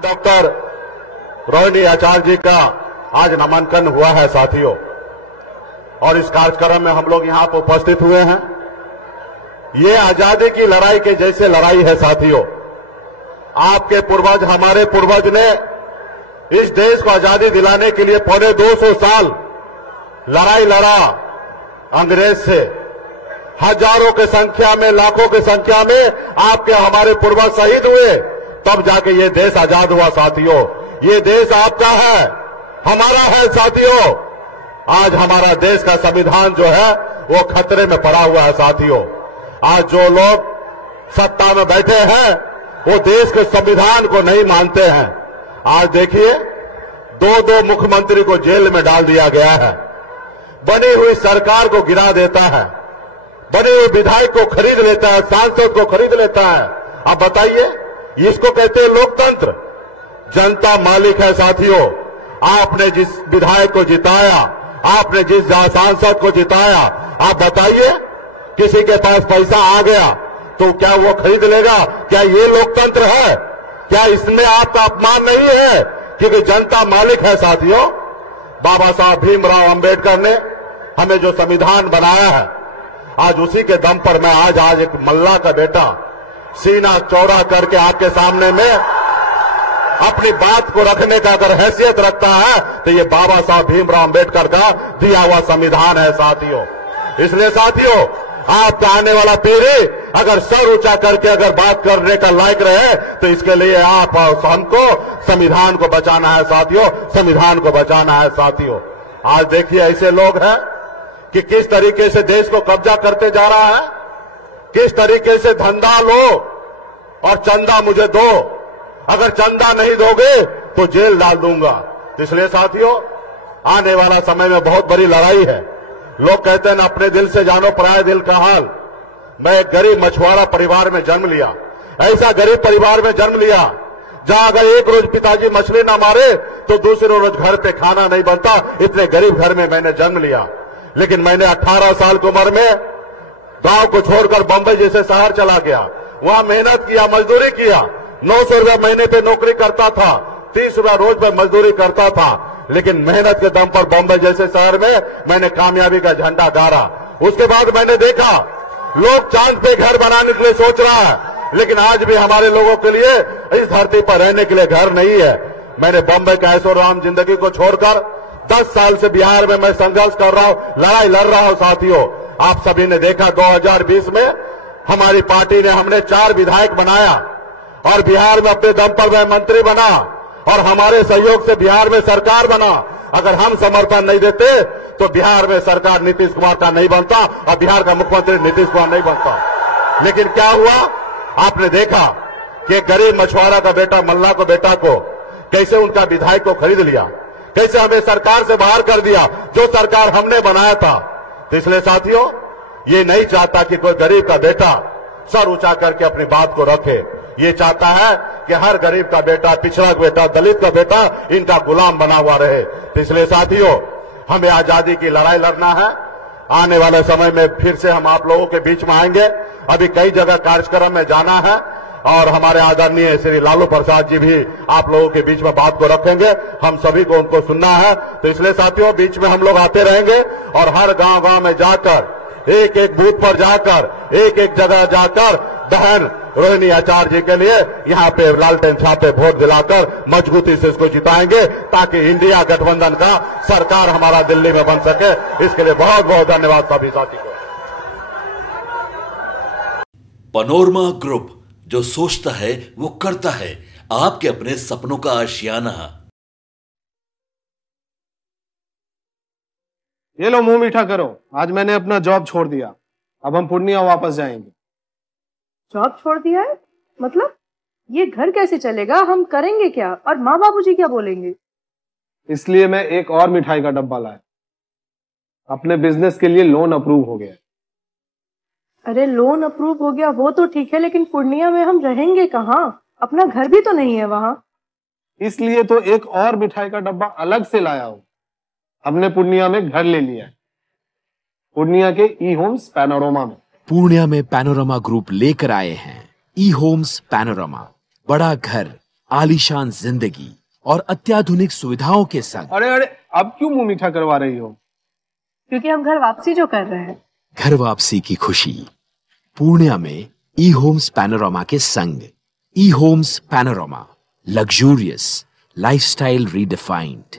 Doctor Rohini आचार्य जी का आज नामांकन हुआ है साथियों, और इस कार्यक्रम में हम लोग यहां पर उपस्थित हुए हैं। ये आजादी की लड़ाई के जैसे लड़ाई है साथियों। आपके पूर्वज, हमारे पूर्वज ने इस देश को आजादी दिलाने के लिए पौने 200 साल लड़ाई लड़ा अंग्रेज से। हजारों की संख्या में, लाखों की संख्या में आपके हमारे पूर्वज शहीद हुए, तब जाके ये देश आजाद हुआ साथियों। ये देश आपका है, हमारा है साथियों। आज हमारा देश का संविधान जो है वो खतरे में पड़ा हुआ है साथियों। आज जो लोग सत्ता में बैठे हैं वो देश के संविधान को नहीं मानते हैं। आज देखिए, दो मुख्यमंत्री को जेल में डाल दिया गया है, बनी हुई सरकार को गिरा देता है, बने हुए विधायक को खरीद लेता है, सांसद को खरीद लेता है। अब बताइए, इसको कहते हैं लोकतंत्र? जनता मालिक है साथियों। आपने जिस विधायक को जिताया, आपने जिस सांसद को जिताया, आप बताइए, किसी के पास पैसा आ गया तो क्या वो खरीद लेगा? क्या ये लोकतंत्र है? क्या इसमें आपका अपमान नहीं है? क्योंकि जनता मालिक है साथियों। बाबा साहब भीमराव अंबेडकर ने हमें जो संविधान बनाया है, आज उसी के दम पर मैं आज एक मल्ला का बेटा सीना चौड़ा करके आपके सामने में अपनी बात को रखने का अगर हैसियत रखता है तो ये बाबा साहब भीमराव अंबेडकर का दिया हुआ संविधान है साथियों। इसलिए साथियों, आपका आने वाला पीढ़ी अगर सर ऊंचा करके अगर बात करने का लायक रहे तो इसके लिए आप हमको संविधान को बचाना है साथियों, संविधान को बचाना है साथियों। आज देखिए, ऐसे लोग हैं कि किस तरीके से देश को कब्जा करते जा रहा है, किस तरीके से धंधा लो और चंदा मुझे दो, अगर चंदा नहीं दोगे तो जेल डाल दूंगा। इसलिए साथियों, आने वाला समय में बहुत बड़ी लड़ाई है। लोग कहते हैं ना, अपने दिल से जानो पराये दिल का हाल। मैं एक गरीब मछुआरा परिवार में जन्म लिया, ऐसा गरीब परिवार में जन्म लिया जहां अगर एक रोज पिताजी मछली ना मारे तो दूसरे रोज घर पे खाना नहीं बनता। इतने गरीब घर में मैंने जन्म लिया, लेकिन मैंने 18 साल की उम्र में गांव को छोड़कर बंबई जैसे शहर चला गया। वहां मेहनत किया, मजदूरी किया, 900 रुपया महीने पे नौकरी करता था, 30 रुपया रोज पे मजदूरी करता था, लेकिन मेहनत के दम पर बंबई जैसे शहर में मैंने कामयाबी का झंडा गाड़ा। उसके बाद मैंने देखा लोग चांद पे घर बनाने के लिए सोच रहा है, लेकिन आज भी हमारे लोगों के लिए इस धरती पर रहने के लिए घर नहीं है। मैंने बंबई का ऐशो आराम जिंदगी को छोड़कर 10 साल से बिहार में मैं संघर्ष कर रहा हूं, लड़ाई लड़ रहा हूं साथियों। आप सभी ने देखा 2020 में हमारी पार्टी ने, हमने 4 विधायक बनाया और बिहार में अपने दम पर मैं मंत्री बना और हमारे सहयोग से बिहार में सरकार बना। अगर हम समर्थन नहीं देते तो बिहार में सरकार नीतीश कुमार का नहीं बनता और बिहार का मुख्यमंत्री नीतीश कुमार नहीं बनता। लेकिन क्या हुआ, आपने देखा कि गरीब मछुआरा का बेटा, मल्ला को बेटा को कैसे उनका विधायक को खरीद लिया, कैसे हमें सरकार से बाहर कर दिया जो सरकार हमने बनाया था। तो इसलिए साथियों, ये नहीं चाहता कि कोई गरीब का बेटा सर ऊंचा करके अपनी बात को रखे। ये चाहता है कि हर गरीब का बेटा, पिछड़ा का बेटा, दलित का बेटा इनका गुलाम बना हुआ रहे। तो इसलिए साथियों, हमें आजादी की लड़ाई लड़ना है। आने वाले समय में फिर से हम आप लोगों के बीच में आएंगे। अभी कई जगह कार्यक्रम में जाना है और हमारे आदरणीय श्री लालू प्रसाद जी भी आप लोगों के बीच में बात को रखेंगे। हम सभी को उनको सुनना है। तो इसलिए साथियों, बीच में हम लोग आते रहेंगे और हर गांव में जाकर, एक एक बूथ पर जाकर, एक एक जगह जाकर बहन रोहिणी आचार्य जी के लिए यहाँ पे लालटेन छापे वोट दिलाकर मजबूती से इसको जिताएंगे, ताकि इंडिया गठबंधन का सरकार हमारा दिल्ली में बन सके। इसके लिए बहुत बहुत धन्यवाद सभी साथी को। पैनोरमा ग्रुप, जो सोचता है वो करता है। आपके अपने सपनों का आशियाना। ये लो, मुंह मीठा करो। आज मैंने अपना जॉब छोड़ दिया, अब हम पूर्णिया वापस जाएंगे। जॉब छोड़ दिया है? मतलब ये घर कैसे चलेगा? हम करेंगे क्या? और माँ बाबूजी क्या बोलेंगे? इसलिए मैं एक और मिठाई का डब्बा लाया। अपने बिजनेस के लिए लोन अप्रूव हो गया। अरे लोन अप्रूव हो गया वो तो ठीक है, लेकिन पूर्णिया में हम रहेंगे कहाँ? अपना घर भी तो नहीं है वहाँ। इसलिए तो एक और मिठाई का डब्बा अलग से लाया हूँ। हमने पूर्णिया में घर ले लिया है, पूर्णिया के ई होम्स पैनोरमा में। पूर्णिया में पैनोरमा ग्रुप लेकर आए हैं ई होम्स पैनोरमा। बड़ा घर आलीशान जिंदगी और अत्याधुनिक सुविधाओं के संग। अरे अरे, अब क्यों मुंह मीठा करवा रही हो? क्योंकि हम घर वापसी जो कर रहे हैं। घर वापसी की खुशी पूर्णिया में ई होम्स पैनोरामा के संग। ई Homes Panorama, luxurious lifestyle redefined.